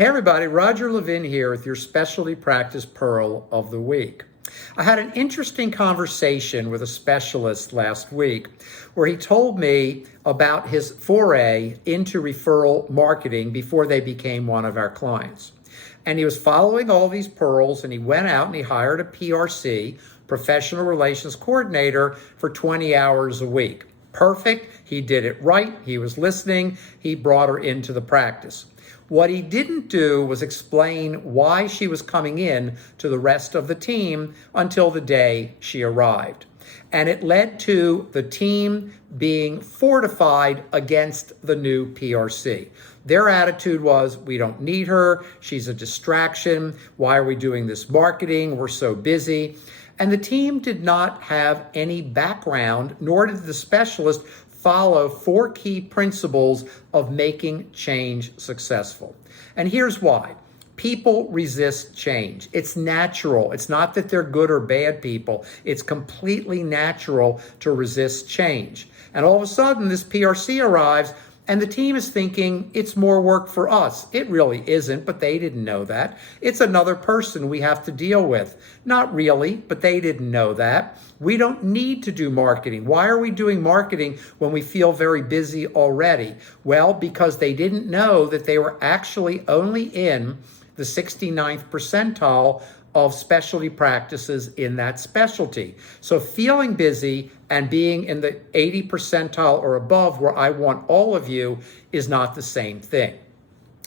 Hey everybody, Roger Levin here with your Specialty Practice Pearl of the Week. I had an interesting conversation with a specialist last week where he told me about his foray into referral marketing before they became one of our clients. And he was following all these pearls, and he went out and he hired a PRC, Professional Relations Coordinator, for 20 hours a week. Perfect. He did it right. He was listening. He brought her into the practice. What he didn't do was explain why she was coming in to the rest of the team until the day she arrived. And it led to the team being fortified against the new PRC. Their attitude was, we don't need her. She's a distraction. Why are we doing this marketing? We're so busy. And the team did not have any background, nor did the specialist follow 4 key principles of making change successful. And here's why. People resist change. It's natural. It's not that they're good or bad people. It's completely natural to resist change. And all of a sudden, this PRC arrives, and the team is thinking it's more work for us. It really isn't, but they didn't know that. It's another person we have to deal with. Not really, but they didn't know that. We don't need to do marketing. Why are we doing marketing when we feel very busy already? Well, because they didn't know that they were actually only in the 69th percentile of specialty practices in that specialty. So feeling busy and being in the 80 percentile or above, where I want all of you, is not the same thing.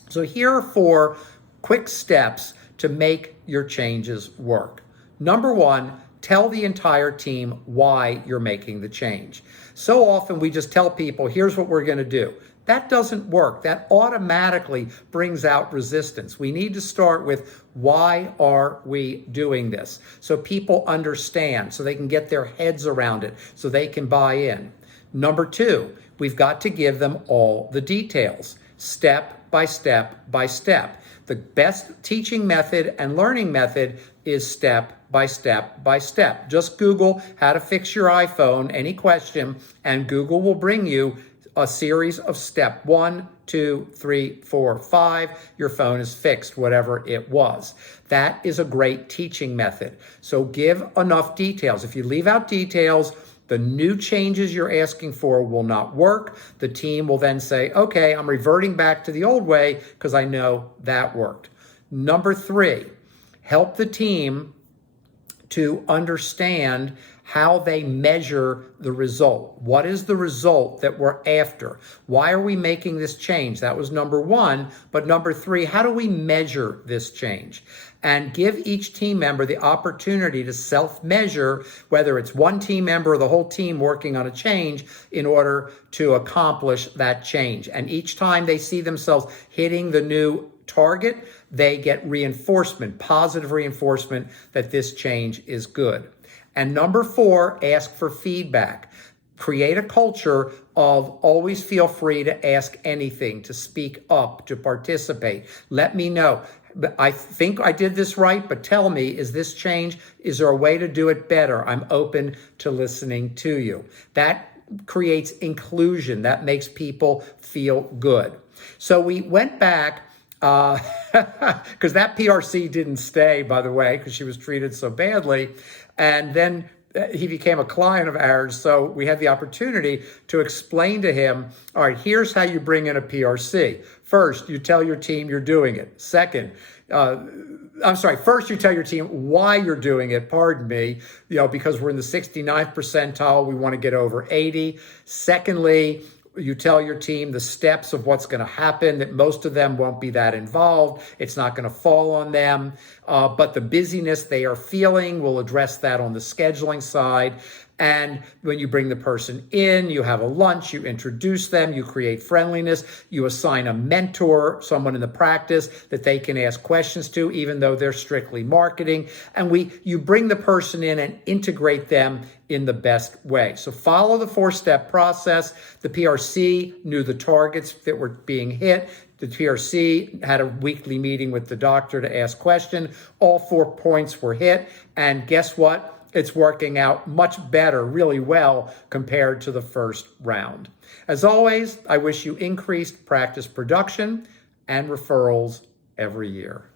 So here are 4 quick steps to make your changes work. Number 1, tell the entire team why you're making the change. So often we just tell people, here's what we're going to do. That doesn't work. That automatically brings out resistance. We need to start with, why are we doing this? So people understand, so they can get their heads around it, so they can buy in. Number 2, we've got to give them all the details, step by step by step. The best teaching method and learning method is step by step by step. Just Google how to fix your iPhone, any question, and Google will bring you a series of step 1, 2, 3, 4, 5. Your phone is fixed, whatever it was. That is a great teaching method. So give enough details. If you leave out details, the new changes you're asking for will not work. The team will then say, okay, I'm reverting back to the old way because I know that worked. Number 3, help the team to understand how they measure the result. What is the result that we're after? Why are we making this change? That was number 1. But number 3, how do we measure this change? And give each team member the opportunity to self-measure, whether it's one team member or the whole team working on a change, in order to accomplish that change. And each time they see themselves hitting the new target, they get reinforcement, positive reinforcement that this change is good. And number 4, ask for feedback. Create a culture of always feel free to ask anything, to speak up, to participate. Let me know. I think I did this right, but tell me, is this change? Is there a way to do it better? I'm open to listening to you. That creates inclusion. That makes people feel good. So we went back, because that PRC didn't stay, by the way, because she was treated so badly. And then he became a client of ours. So we had the opportunity to explain to him, all right, here's how you bring in a PRC. First, you tell your team you're doing it. First you tell your team why you're doing it, because we're in the 69th percentile, we want to get over 80. Secondly, you tell your team the steps of what's going to happen, that most of them won't be that involved. It's not going to fall on them. But the busyness they are feeling, we'll address that on the scheduling side. And when you bring the person in, you have a lunch, you introduce them, you create friendliness, you assign a mentor, someone in the practice that they can ask questions to, even though they're strictly marketing. And you bring the person in and integrate them in the best way. So follow the 4-step process. The PRC knew the targets that were being hit. The PRC had a weekly meeting with the doctor to ask questions. All 4 points were hit. And guess what? It's working out much better, really well, compared to the first round. As always, I wish you increased practice production and referrals every year.